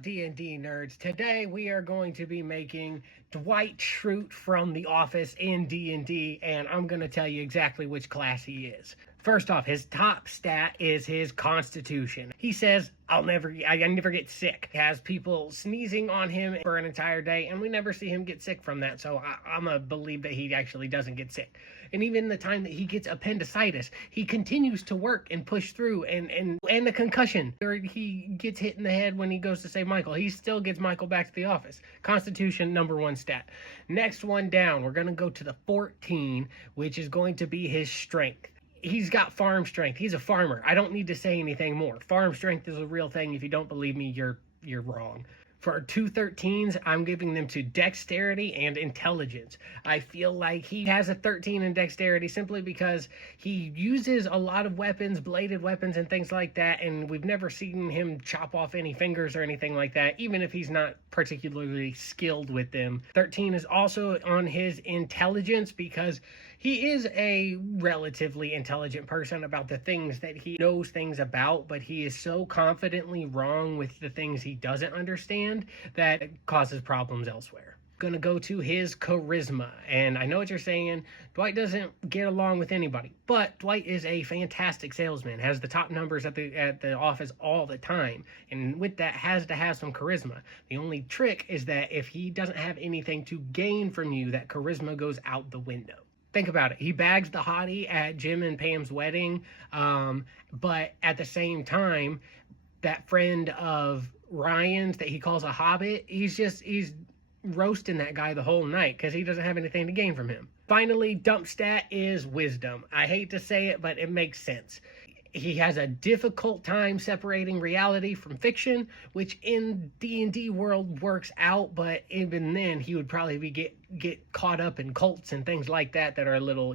up, D&D nerds? Today we are going to be making Dwight Schrute from The Office in D&D, and I'm going to tell you exactly which class he is. First off, his top stat is his constitution. He says, I never get sick. He has people sneezing on him for an entire day, and we never see him get sick from that, so I'm gonna believe that he actually doesn't get sick. And even the time that he gets appendicitis, he continues to work and push through, and the concussion, or he gets hit in the head when he goes to save Michael, he still gets Michael back to the office. Constitution, number one stat. Next one down, we're gonna go to the 14, which is going to be his strength. He's got farm strength. He's a farmer. I don't need to say anything more. Farm strength is a real thing. If you don't believe me, you're wrong. For 213s, I'm giving them to dexterity and intelligence. I feel like he has a 13 in dexterity simply because he uses a lot of weapons, bladed weapons and things like that, and we've never seen him chop off any fingers or anything like that, even if he's not particularly skilled with them. 13 is also on his intelligence because he is a relatively intelligent person about the things that he knows things about, but he is so confidently wrong with the things he doesn't understand that it causes problems elsewhere. Gonna go to his charisma, and I know what you're saying, Dwight doesn't get along with anybody, but Dwight is a fantastic salesman, has the top numbers at the office all the time, and with that has to have some charisma. The only trick is that if he doesn't have anything to gain from you, that charisma goes out the window. Think about it. He bags the hottie at Jim and Pam's wedding, but at the same time, that friend of Ryan's that he calls a hobbit, he's roasting that guy the whole night because he doesn't have anything to gain from him. Finally, dump stat is wisdom. I hate to say it, but it makes sense. He has a difficult time separating reality from fiction, which in D&D world works out, but even then he would probably get caught up in cults and things like that are a little,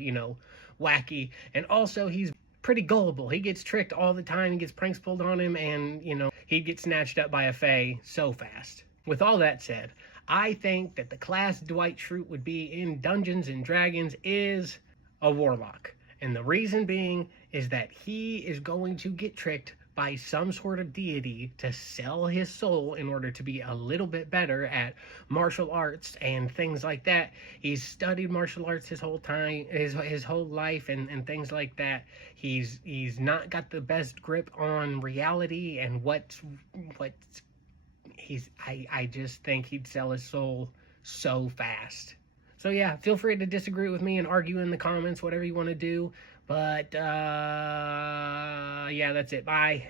wacky. And also he's pretty gullible. He gets tricked all the time. He gets pranks pulled on him, and, he'd get snatched up by a fae so fast. With all that said, I think that the class Dwight Schrute would be in Dungeons & Dragons is a warlock. And the reason being is that he is going to get tricked by some sort of deity to sell his soul in order to be a little bit better at martial arts and things like that. He's studied martial arts his whole time, his whole life, and things like that. He's not got the best grip on reality and I just think he'd sell his soul so fast. So yeah, feel free to disagree with me and argue in the comments, whatever you want to do. But yeah, that's it. Bye.